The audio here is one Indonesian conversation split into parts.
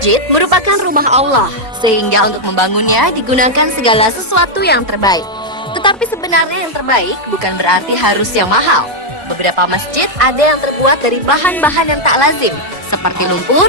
Masjid merupakan rumah Allah, sehingga untuk membangunnya digunakan segala sesuatu yang terbaik. Tetapi sebenarnya yang terbaik bukan berarti harus yang mahal. Beberapa masjid ada yang terbuat dari bahan-bahan yang tak lazim, seperti lumpur,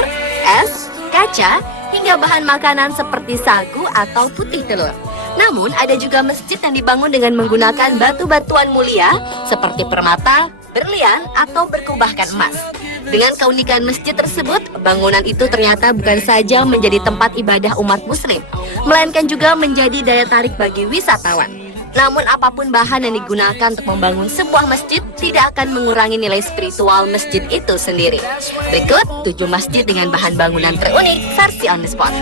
es, kaca, hingga bahan makanan seperti sagu atau putih telur. Namun ada juga masjid yang dibangun dengan menggunakan batu-batuan mulia seperti permata, berlian, atau berkubahkan emas. Dengan keunikan masjid tersebut, bangunan itu ternyata bukan saja menjadi tempat ibadah umat muslim, melainkan juga menjadi daya tarik bagi wisatawan. Namun apapun bahan yang digunakan untuk membangun sebuah masjid tidak akan mengurangi nilai spiritual masjid itu sendiri. Berikut 7 masjid dengan bahan bangunan terunik versi on the spot.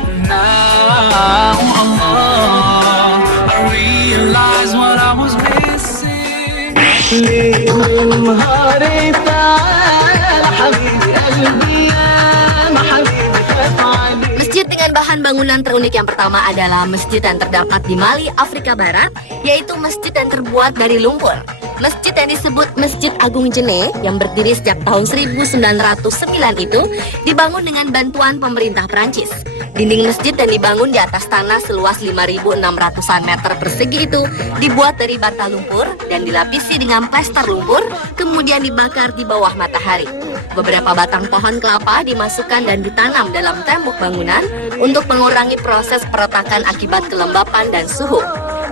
Masjid dengan bahan bangunan terunik yang pertama adalah masjid yang terdapat di Mali, Afrika Barat, yaitu masjid yang terbuat dari lumpur. Masjid yang disebut Masjid Agung Jene yang berdiri sejak tahun 1909 itu dibangun dengan bantuan pemerintah Prancis. Dinding masjid yang dibangun di atas tanah seluas 5.600-an meter persegi itu dibuat dari bata lumpur dan dilapisi dengan plester lumpur, kemudian dibakar di bawah matahari. Beberapa batang pohon kelapa dimasukkan dan ditanam dalam tembok bangunan untuk mengurangi proses peretakan akibat kelembapan dan suhu.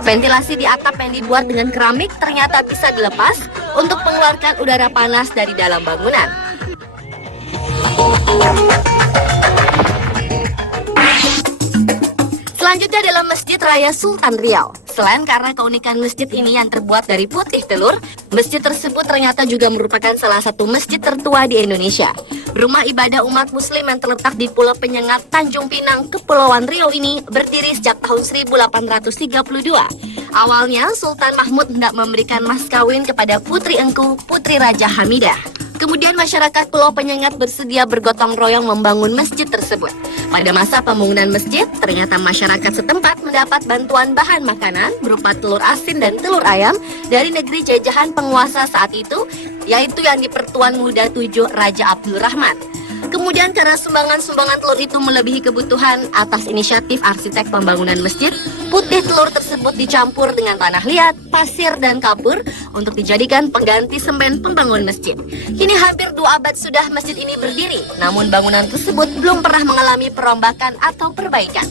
Ventilasi di atap yang dibuat dengan keramik ternyata bisa dilepas untuk mengeluarkan udara panas dari dalam bangunan. Selanjutnya adalah Masjid Raya Sultan Riau. Selain karena keunikan masjid ini yang terbuat dari putih telur, masjid tersebut ternyata juga merupakan salah satu masjid tertua di Indonesia. Rumah ibadah umat muslim yang terletak di Pulau Penyengat, Tanjung Pinang, Kepulauan Riau ini berdiri sejak tahun 1832. Awalnya Sultan Mahmud hendak memberikan mas kawin kepada Putri Engku, Putri Raja Hamidah. Kemudian masyarakat Pulau Penyengat bersedia bergotong royong membangun masjid tersebut. Pada masa pembangunan masjid, ternyata masyarakat setempat mendapat bantuan bahan makanan berupa telur asin dan telur ayam dari negeri jajahan penguasa saat itu, yaitu yang di Pertuan Muda 7 Raja Abdul Rahman. Kemudian karena sumbangan-sumbangan telur itu melebihi kebutuhan, atas inisiatif arsitek pembangunan masjid, putih telur tersebut dicampur dengan tanah liat, pasir, dan kapur untuk dijadikan pengganti semen pembangunan masjid. Kini hampir 2 abad sudah masjid ini berdiri, namun bangunan tersebut belum pernah mengalami perombakan atau perbaikan.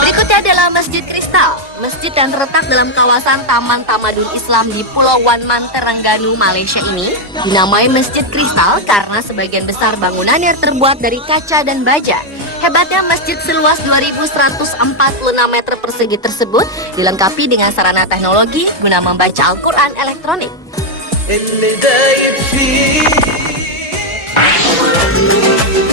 Berikutnya adalah Masjid Kristal. Masjid yang terletak dalam kawasan Taman Tamadun Islam di Pulau Wan Man, Terengganu, Malaysia ini dinamai Masjid Kristal karena sebagian besar bangunannya terbuat dari kaca dan baja. Hebatnya masjid seluas 2.146 meter persegi tersebut dilengkapi dengan sarana teknologi guna membaca Al-Quran elektronik.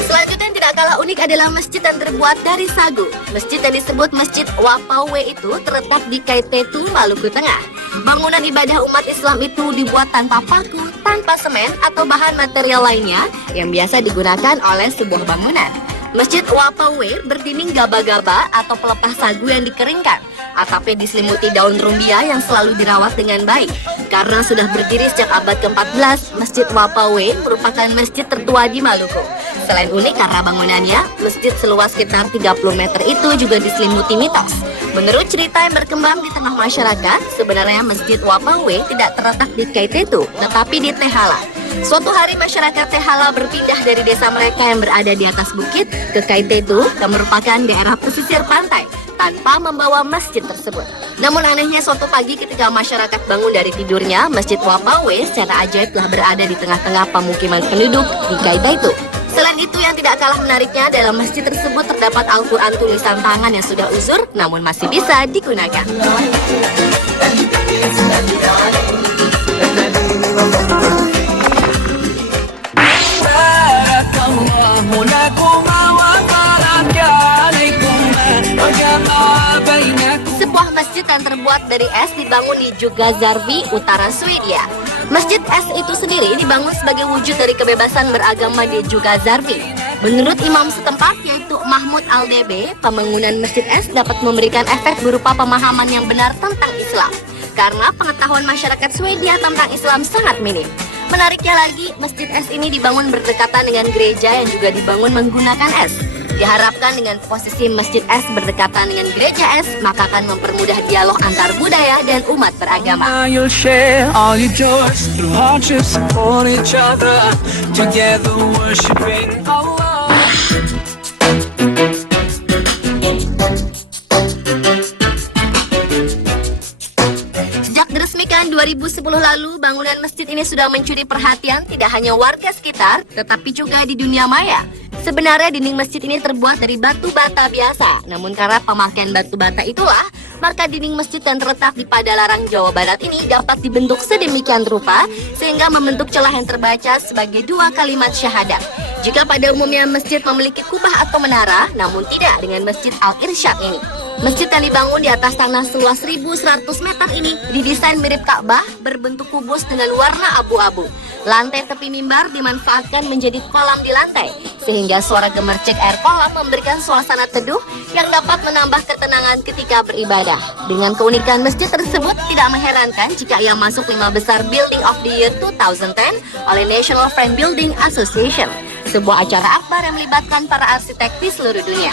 Selanjutnya yang tidak kalah unik adalah masjid yang terbuat dari sagu. Masjid yang disebut Masjid Wapawe itu terletak di Kaitetu, Maluku Tengah. Bangunan ibadah umat Islam itu dibuat tanpa paku, tanpa semen atau bahan material lainnya yang biasa digunakan oleh sebuah bangunan. Masjid Wapawe berdinding gaba-gaba atau pelepah sagu yang dikeringkan. Atapnya diselimuti daun rumbia yang selalu dirawat dengan baik. Karena sudah berdiri sejak abad ke-14, Masjid Wapawe merupakan masjid tertua di Maluku. Selain unik karena bangunannya, masjid seluas sekitar 30 meter itu juga diselimuti mitos. Menurut cerita yang berkembang di tengah masyarakat, sebenarnya Masjid Wapawe tidak terletak di Kaitetu, tetapi di Tehala. Suatu hari masyarakat Tehala berpindah dari desa mereka yang berada di atas bukit ke Kaitetu yang merupakan daerah pesisir pantai tanpa membawa masjid tersebut. Namun anehnya suatu pagi ketika masyarakat bangun dari tidurnya, Masjid Wapawe secara ajaib telah berada di tengah-tengah pemukiman penduduk di Kaitetu. Selain itu yang tidak kalah menariknya dalam masjid tersebut terdapat Al-Quran tulisan tangan yang sudah uzur namun masih bisa digunakan. Sebuah masjid yang terbuat dari es dibangun di Jugasarvi, utara Swedia. Masjid es itu sendiri dibangun sebagai wujud dari kebebasan beragama di Jugasarvi. Menurut imam setempat yaitu Mahmud Al-Debe, pembangunan masjid es dapat memberikan efek berupa pemahaman yang benar tentang Islam. karena pengetahuan masyarakat Swedia tentang Islam sangat minim. Menariknya lagi, Masjid Es ini dibangun berdekatan dengan gereja yang juga dibangun menggunakan es. Diharapkan dengan posisi Masjid Es berdekatan dengan gereja es, maka akan mempermudah dialog antar budaya dan umat beragama. You'll share all your joys through hardships, support each other, together worshiping Allah. Sejak diresmikan 2010 lalu, bangunan masjid ini sudah mencuri perhatian tidak hanya warga sekitar, tetapi juga di dunia maya. Sebenarnya dinding masjid ini terbuat dari batu bata biasa, namun karena pemakaian batu bata itulah, maka dinding masjid yang terletak di Padalarang, Jawa Barat ini dapat dibentuk sedemikian rupa, sehingga membentuk celah yang terbaca sebagai dua kalimat syahadat. Jika pada umumnya masjid memiliki kubah atau menara, namun tidak dengan Masjid Al-Irsyad ini. Masjid yang dibangun di atas tanah seluas 1.100 meter ini didesain mirip Ka'bah berbentuk kubus dengan warna abu-abu. Lantai tepi mimbar dimanfaatkan menjadi kolam di lantai, sehingga suara gemercik air kolam memberikan suasana teduh yang dapat menambah ketenangan ketika beribadah. Dengan keunikan masjid tersebut, tidak mengherankan jika ia masuk 5 besar Building of the Year 2010 oleh National Frame Building Association, sebuah acara akbar yang melibatkan para arsitek di seluruh dunia.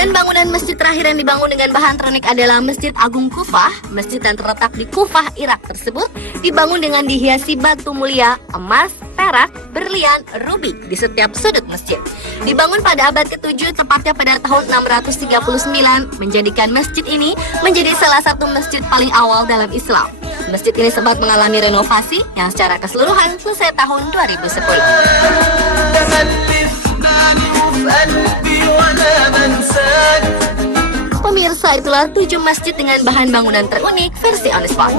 Dan bangunan masjid terakhir yang dibangun dengan bahan ternik adalah Masjid Agung Kufah. Masjid yang terletak di Kufah, Irak tersebut dibangun dengan dihiasi batu mulia, emas, perak, berlian, rubi di setiap sudut masjid. Dibangun pada abad ke-7, tepatnya pada tahun 639, menjadikan masjid ini menjadi salah satu masjid paling awal dalam Islam. Masjid ini sempat mengalami renovasi yang secara keseluruhan selesai tahun 2010. Pemirsa, itulah 7 masjid dengan bahan bangunan terunik versi On The Spot.